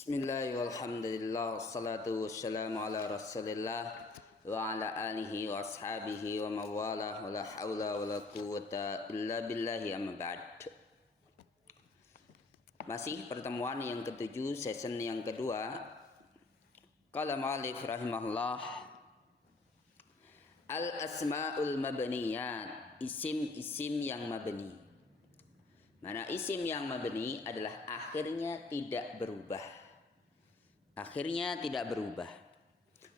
Bismillah walhamdulillah wassalatu wassalamu ala rasulillah wa ala alihi wa ashabihi wa mawalah wa la hawla wa la quwata illa billahi amma ba'd. Masih pertemuan yang ketujuh, season yang kedua. Qala ma'alif rahimahullah, al-asma'ul mabniyat, isim-isim yang mabni. Mana isim yang mabni adalah akhirnya tidak berubah. Akhirnya tidak berubah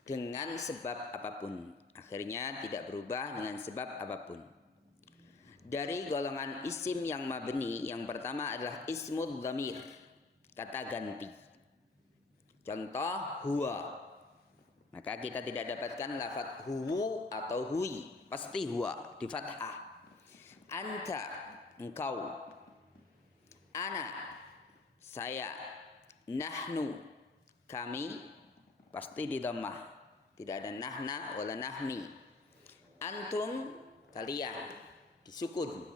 dengan sebab apapun. Akhirnya tidak berubah dengan sebab apapun. Dari golongan isim yang mabni, yang pertama adalah ismul dhamir, kata ganti. Contoh huwa. Maka kita tidak dapatkan lafaz huwu atau hui, pasti huwa di fathah. Anta, engkau. Ana, saya. Nahnu, kami, pasti di dhammah. Tidak ada nahna wala nahni. Antum, kalian, disukun.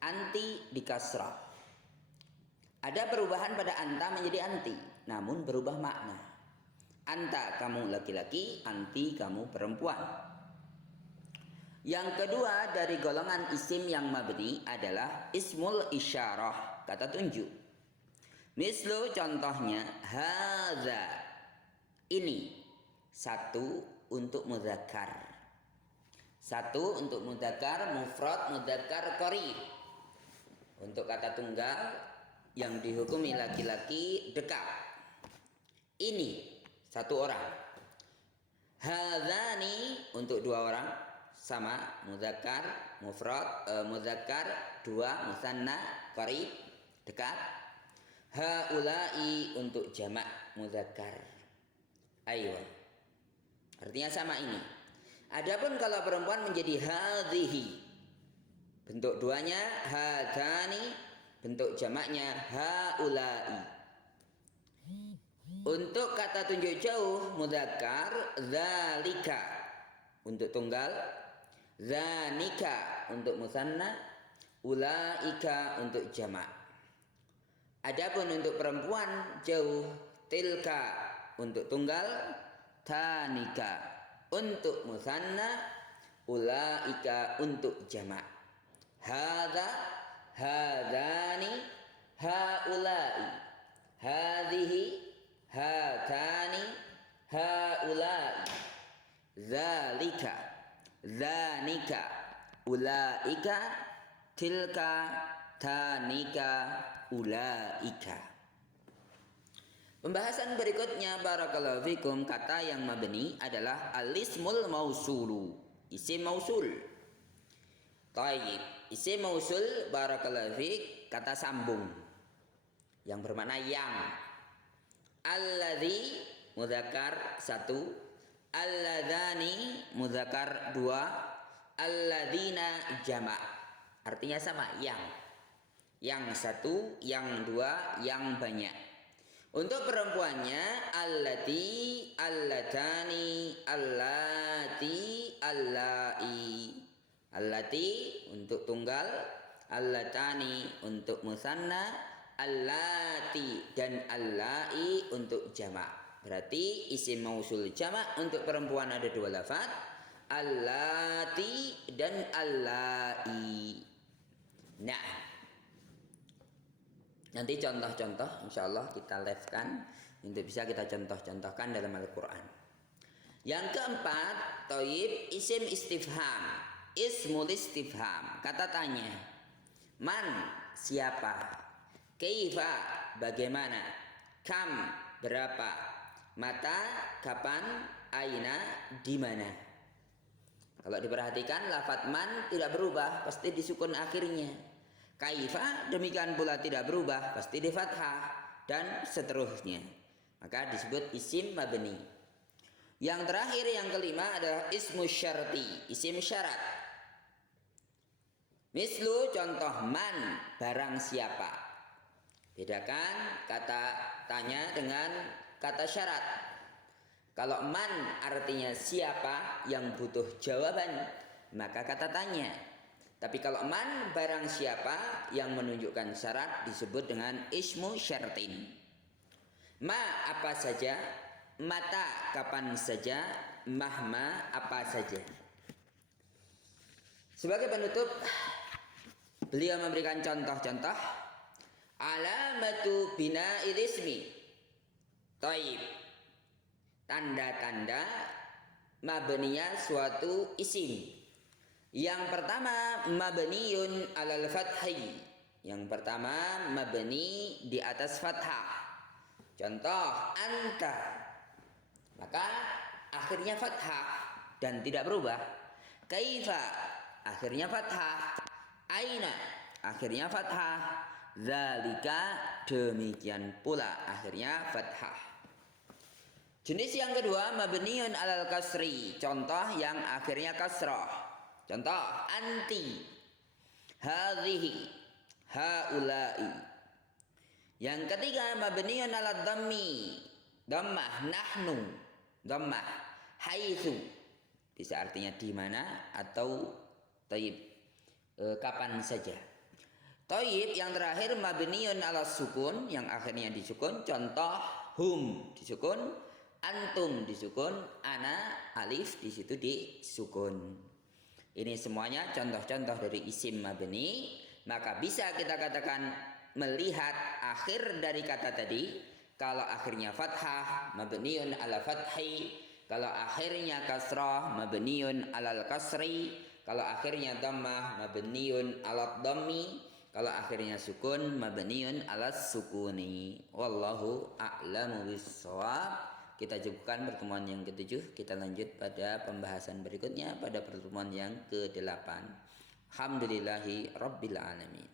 Anti di kasrah. Ada perubahan pada anta menjadi anti, namun berubah makna. Anta, kamu laki-laki. Anti, kamu perempuan. Yang kedua dari golongan isim yang mabni adalah ismul isyarah, kata tunjuk. Mislu, contohnya, hadza, ini. Satu untuk mudzakkar. Satu untuk mudzakkar mufrad, mudzakkar qari. Untuk kata tunggal yang dihukumi laki-laki dekat. Ini satu orang. Hadzani untuk dua orang, sama mudzakkar mufrad, mudzakkar dua, musanna qarib dekat. Haulai untuk jamak mudzakkar. Ayo. Artinya sama ini. Adapun kalau perempuan menjadi hadhihi, bentuk duanya hadani, bentuk jamaknya haulai. Untuk kata tunjuk jauh mudzakkar dzalika untuk tunggal, zanika untuk musanna, ulaika untuk jamak. Adapun untuk perempuan jauh, tilka untuk tunggal, tanika untuk musanna, ulaika untuk jamak. Hadza, hadzani, haulai, hadhihi, hatani, haulai, zalika, zanika, ulaika, tilka, tanika, ulaika. Pembahasan berikutnya barakallahu fikum, kata yang mabni adalah al-ismul mausulu, isim mausul. Taib, isim mausul barakallahu fik, kata sambung yang bermakna yang. Alladzi mudzakkar satu, alladzani mudzakkar dua, alladzina jamak. Artinya sama, yang. Yang satu, yang dua, yang banyak. Untuk perempuannya allati, allatani, allati, allai. Allati untuk tunggal, allatani untuk musanna, allati dan allai untuk jamak. Berarti isim mausul jamak untuk perempuan ada dua lafaz, allati dan allai. Nah, nanti contoh-contoh insyaallah kita live-kan untuk bisa kita contoh-contohkan dalam Al-Quran. Yang keempat, toib, isim istifham, ismul istifham, kata tanya. Man, siapa? Kaifa, bagaimana? Kam, berapa? Mata, kapan? Aina, di mana? Kalau diperhatikan lafaz man tidak berubah, pasti disukun akhirnya. Kaifa demikian pula tidak berubah, pasti di fathah dan seterusnya. Maka disebut isim mabni. Yang terakhir yang kelima adalah ismu syarti, isim syarat. Mislu, contoh man, barang siapa. Bedakan kata tanya dengan kata syarat. Kalau man artinya siapa yang butuh jawaban, maka kata tanya. Tapi kalau man barang siapa yang menunjukkan syarat disebut dengan ismu syartin. Ma apa saja, mata kapan saja, mahma apa saja. Sebagai penutup, beliau memberikan contoh-contoh. Alamatu bina'il ismi. Taib. Tanda-tanda mabniya suatu isim. Yang pertama mabniyun alal fathi. Yang pertama mabni di atas fathah. Contoh anta, maka akhirnya fathah dan tidak berubah. Kaifa, akhirnya fathah. Aina, akhirnya fathah. Zalika, demikian pula akhirnya fathah. Jenis yang kedua mabniun alal kasri, contoh yang akhirnya kasrah. Contoh anti, hadhihi, haulai. Yang ketiga mabniun ala dhammi, dhammah nahnu, dhammah haitsu, bisa artinya di mana atau taib, kapan saja. Taib yang terakhir mabniun ala sukun, yang akhirnya disukun, contoh hum disukun, antum disukun, ana alif di situ disukun. Ini semuanya contoh-contoh dari isim mabni, maka bisa kita katakan melihat akhir dari kata tadi. Kalau akhirnya fathah mabniun ala fathi, kalau akhirnya kasrah mabniun alal kasri, kalau akhirnya dhammah mabniun ala dhammi, kalau akhirnya sukun mabniun ala sukuni. Wallahu a'lamu bissawab. Kita cukupkan pertemuan yang ke-7. Kita lanjut pada pembahasan berikutnya pada pertemuan yang ke-8. Alhamdulillahi rabbil alamin.